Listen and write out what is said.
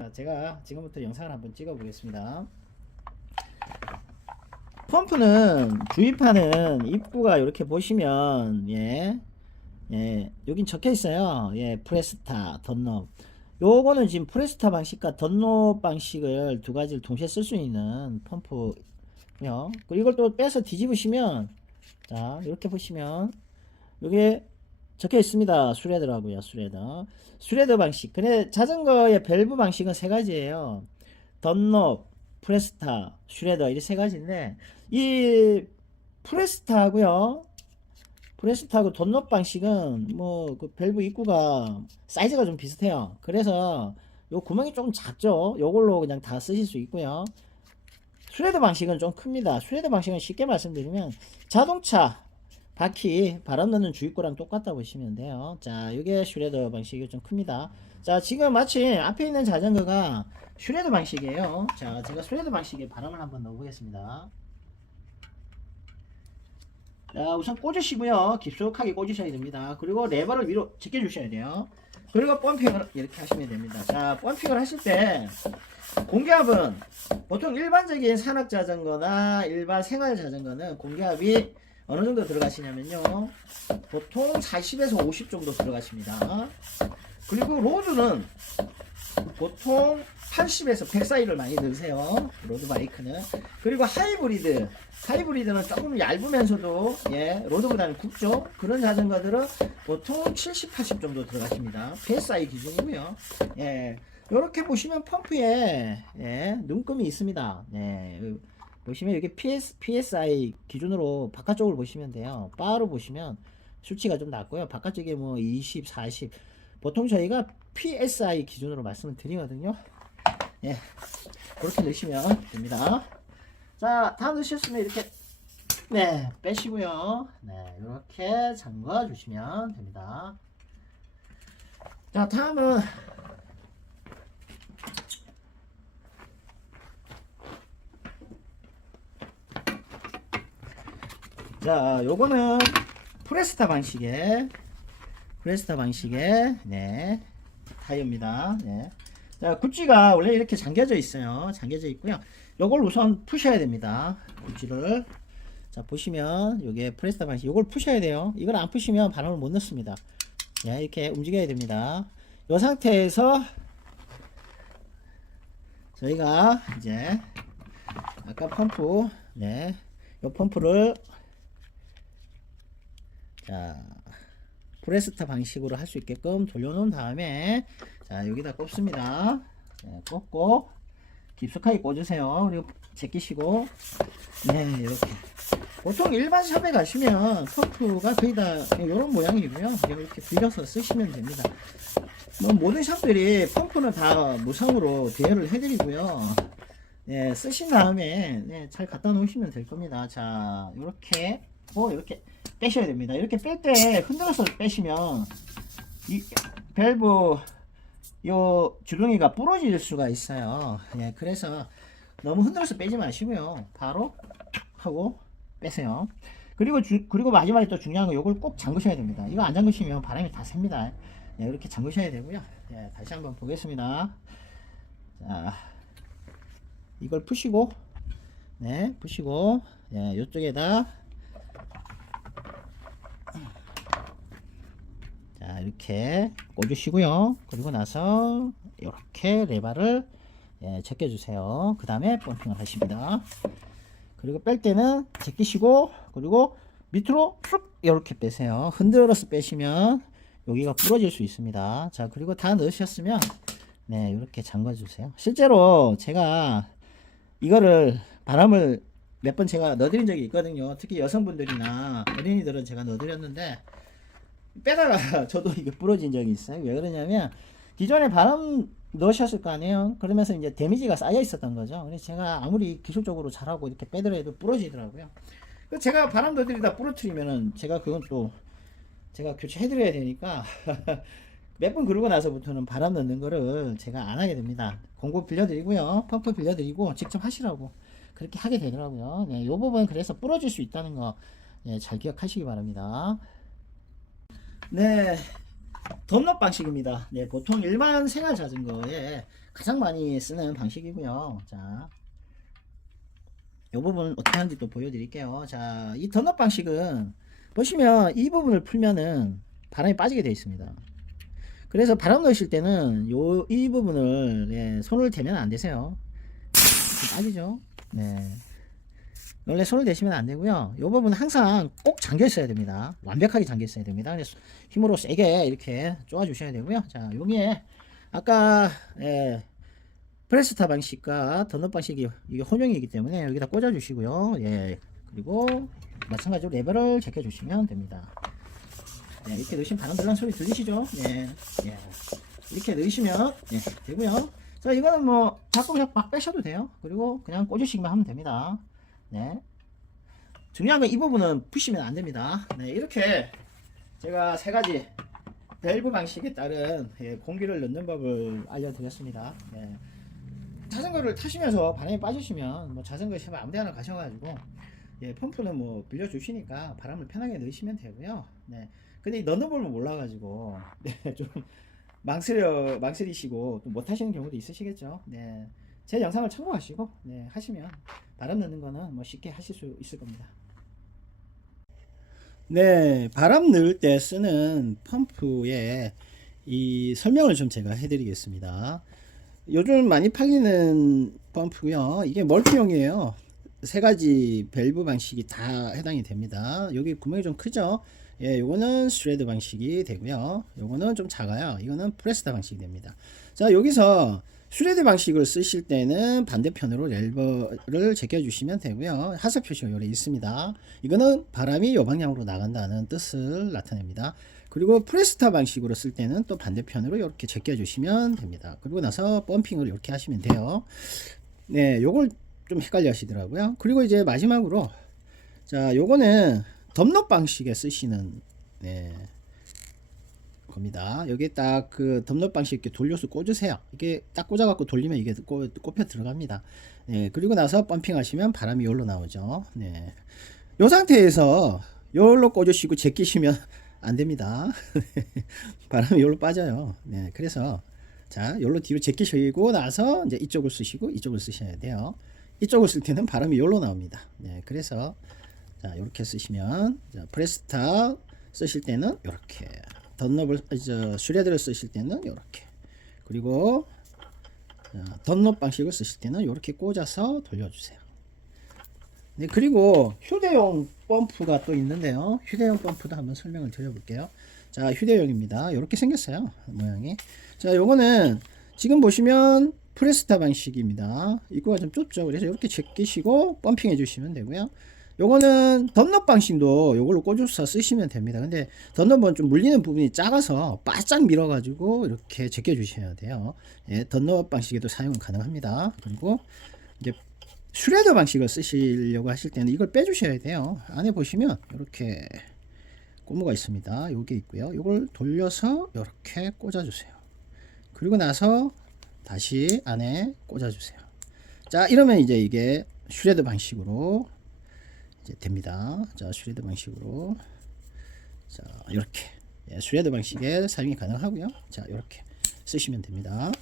자, 제가 지금부터 영상을 한번 찍어 보겠습니다. 펌프는 주입하는 입구가 이렇게 보시면 예, 예, 여긴 적혀 있어요. 예, 프레스타, 덧롭. 요거는 지금 프레스타 방식과 덧롭 방식을 두 가지를 동시에 쓸 수 있는 펌프요. 이걸 또 빼서 뒤집으시면 자, 이렇게 보시면 요게 적혀 있습니다. 수레더라고요. 수레더. 수레더 방식. 근데 자전거의 밸브 방식은 세 가지예요. 덧롭, 프레스타, 슈레더 이세 가지인데 이 프레스타하고요. 프레스타하고 덧롭 방식은 뭐 그 밸브 입구가 사이즈가 좀 비슷해요. 그래서 요 구멍이 좀 작죠. 요걸로 그냥 다 쓰실 수 있고요. 슈레더 방식은 좀 큽니다. 슈레더 방식은 쉽게 말씀드리면 자동차 바퀴 바람 넣는 주입구랑 똑같다 보시면 돼요. 자, 이게 슈레더 방식이 좀 큽니다. 자, 지금 마침 앞에 있는 자전거가 슈레더 방식이에요. 자, 제가 슈레더 방식에 바람을 한번 넣어 보겠습니다. 자, 우선 꽂으시고요. 깊숙하게 꽂으셔야 됩니다. 그리고 레버를 위로 제껴 주셔야 돼요. 그리고 펌핑을 이렇게 하시면 됩니다. 자, 펌핑을 하실 때 공기압은 보통 일반적인 산악 자전거나 일반 생활 자전거는 공기압이 어느 정도 들어가시냐면요. 보통 40에서 50 정도 들어가십니다. 그리고 로드는 보통 80에서 100 사이를 많이 넣으세요. 로드 바이크는. 그리고 하이브리드. 하이브리드는 조금 얇으면서도 예, 로드보다는 굵죠. 그런 자전거들은 보통 70, 80 정도 들어가십니다. PSI 기준이고요. 예. 이렇게 보시면 펌프에 예, 눈금이 있습니다. 예. 보시면 이게 PS, PSI 기준으로 바깥쪽을 보시면 돼요. 바로 보시면 수치가 좀 낮고요. 바깥쪽에 뭐 20, 40. 보통 저희가 PSI 기준으로 말씀을 드리거든요. 예. 그렇게 넣으시면 됩니다. 자, 다 넣으셨으면 이렇게 네, 빼시고요. 네, 이렇게 잠가 주시면 됩니다. 자, 다음은 자, 요거는 프레스타 방식의 프레스타 방식의 네 타이어입니다. 네. 자, 구찌가 원래 이렇게 잠겨져 있어요. 잠겨져 있고요. 요걸 우선 푸셔야 됩니다. 구찌를 자 보시면 요게 프레스타 방식 요걸 푸셔야 돼요. 이걸 안 푸시면 바람을 못 넣습니다. 네, 이렇게 움직여야 됩니다. 요 상태에서 저희가 이제 아까 펌프 네, 요 펌프를 자, 프레스타 방식으로 할 수 있게끔 돌려놓은 다음에 자, 여기다 꼽습니다. 네, 꼽고 깊숙하게 꽂으세요. 그리고 제끼시고 네, 이렇게 보통 일반 샵에 가시면 펌프가 거의 다 이런 모양이고요. 이렇게 빌려서 쓰시면 됩니다. 뭐 모든 샵들이 펌프는 다 무상으로 대여를 해드리고요. 네, 쓰신 다음에 네, 잘 갖다 놓으시면 될 겁니다. 자, 이렇게 어, 이렇게 빼셔야 됩니다. 이렇게 뺄 때 흔들어서 빼시면 이 밸브 요 주둥이가 부러질 수가 있어요. 예, 그래서 너무 흔들어서 빼지 마시고요. 바로 하고 빼세요. 그리고 주, 그리고 마지막에 또 중요한 거 요걸 꼭 잠그셔야 됩니다. 이거 안 잠그시면 바람이 다 셉니다. 예, 이렇게 잠그셔야 되고요. 예, 다시 한번 보겠습니다. 자, 이걸 푸시고 네, 푸시고 예, 요쪽에다 자 이렇게 꽂으시고요. 그리고 나서 이렇게 레바를 예, 제껴주세요. 그 다음에 펌핑을 하십니다. 그리고 뺄 때는 제끼시고 그리고 밑으로 쭉 이렇게 빼세요. 흔들어서 빼시면 여기가 부러질 수 있습니다. 자 그리고 다 넣으셨으면 네 이렇게 잠가 주세요. 실제로 제가 이거를 바람을 몇 번 제가 넣어드린 적이 있거든요. 특히 여성분들이나 어린이들은 제가 넣어드렸는데 빼다가 저도 이게 부러진 적이 있어요. 왜 그러냐면 기존에 바람 넣으셨을 거 아니에요. 그러면서 이제 데미지가 쌓여 있었던 거죠. 그래서 제가 아무리 기술적으로 잘하고 이렇게 빼더라도 부러지더라고요. 그래서 제가 바람 넣어드리다 부러뜨리면은 제가 그건 또 제가 교체해드려야 되니까 몇 번 그러고 나서부터는 바람 넣는 거를 제가 안 하게 됩니다. 공구 빌려드리고요. 펌프 빌려드리고 직접 하시라고 그렇게 하게 되더라고요. 네, 이 부분 그래서 부러질 수 있다는 거잘 기억하시기 바랍니다. 네. 덤럽 방식입니다. 네, 보통 일반 생활 자전거에 가장 많이 쓰는 방식이고요. 자, 이 부분 어떻게 하는지 또 보여드릴게요. 자, 이 덤럽 방식은 보시면 이 부분을 풀면은 바람이 빠지게 되어 있습니다. 그래서 바람 넣으실 때는 요 이 부분을 예, 손을 대면 안 되세요. 빠지죠. 네. 원래 손을 대시면 안 되고요. 이 부분 항상 꼭 잠겨 있어야 됩니다. 완벽하게 잠겨 있어야 됩니다. 그래서 힘으로 세게 이렇게 쪼아 주셔야 되고요. 자, 여기에 아까 예, 프레스타 방식과 던업 방식이 이게 혼용이기 때문에 여기다 꽂아 주시고요. 예. 그리고 마찬가지로 레벨을 제껴 주시면 됩니다. 네, 이렇게 넣으시면 바람 들는 소리 들리시죠? 예. 예. 이렇게 넣으시면 예, 되고요. 자, 이거는 뭐 자꾸 그냥 막 빼셔도 돼요. 그리고 그냥 꽂으시기만 하면 됩니다. 네. 중요한 건 이 부분은 푸시면 안 됩니다. 네, 이렇게 제가 세 가지 밸브 방식에 따른 예, 공기를 넣는 법을 알려드렸습니다. 네. 자전거를 타시면서 바람이 빠지시면 뭐 자전거 샵 아무 데나 가셔가지고 예, 펌프는 뭐 빌려주시니까 바람을 편하게 넣으시면 되고요. 네. 근데 이 넣는 법을 몰라가지고 네, 좀 망설여 망설이시고 또 못하시는 경우도 있으시겠죠. 네. 제 영상을 참고하시고 네, 하시면 바람 넣는 거는 뭐 쉽게 하실 수 있을 겁니다. 네, 바람 넣을 때 쓰는 펌프의 이 설명을 좀 제가 해드리겠습니다. 요즘 많이 팔리는 펌프고요. 이게 멀티용이에요. 세 가지 밸브 방식이 다 해당이 됩니다. 여기 구멍이 좀 크죠? 예, 요거는 슈레드 방식이 되고요. 요거는 좀 작아요. 이거는 프레스타 방식이 됩니다. 자, 여기서 슈레드 방식을 쓰실 때는 반대편으로 렐버를 제껴주시면 되고요. 하색 표시가 여기 있습니다. 이거는 바람이 요 방향으로 나간다는 뜻을 나타냅니다. 그리고 프레스타 방식으로 쓸 때는 또 반대편으로 이렇게 제껴주시면 됩니다. 그리고 나서 펌핑을 이렇게 하시면 돼요. 네, 요걸 좀 헷갈려 하시더라고요. 그리고 이제 마지막으로 자, 요거는 덤럽 방식에 쓰시는 네, 겁니다. 여기 딱 그 덤럽 방식 이렇게 돌려서 꽂으세요. 이게 딱 꽂아갖고 돌리면 이게 꽂, 꼽혀 들어갑니다. 네, 그리고 나서 펌핑 하시면 바람이 여기로 나오죠. 네. 요 상태에서 여기로 꽂으시고 제끼시면 안 됩니다. 바람이 여기로 빠져요. 네, 그래서 자, 여기로 뒤로 제끼시고 나서 이제 이쪽을 쓰시고 이쪽을 쓰셔야 돼요. 이쪽을 쓸 때는 바람이 여기로 나옵니다. 네, 그래서 자, 이렇게 쓰시면 자, 프레스타 쓰실 때는 이렇게 덧럽을 저 슈레드를 쓰실 때는 이렇게 그리고 자, 덧럽 방식을 쓰실 때는 이렇게 꽂아서 돌려주세요. 네, 그리고 휴대용 펌프가 또 있는데요. 휴대용 펌프도 한번 설명을 드려볼게요. 자, 휴대용입니다. 이렇게 생겼어요. 모양이. 자, 요거는 지금 보시면 프레스타 방식입니다. 입구가 좀 좁죠. 그래서 이렇게 제끼시고 펌핑 해 주시면 되고요. 요거는 덧럽 방식도 요걸로 꽂아서 쓰시면 됩니다. 근데 덧럽은 좀 물리는 부분이 작아서 바짝 밀어가지고 이렇게 제껴주셔야 돼요. 예, 덧럽 방식에도 사용은 가능합니다. 그리고 이제 슈레더 방식을 쓰시려고 하실 때는 이걸 빼주셔야 돼요. 안에 보시면 이렇게 고무가 있습니다. 요게 있고요. 요걸 돌려서 이렇게 꽂아주세요. 그리고 나서 다시 안에 꽂아주세요. 자, 이러면 이제 이게 슈레드 방식으로 이제 됩니다. 자, 슈레드 방식으로 자, 이렇게 예, 슈레드 방식에 사용이 가능하고요. 자, 이렇게 쓰시면 됩니다.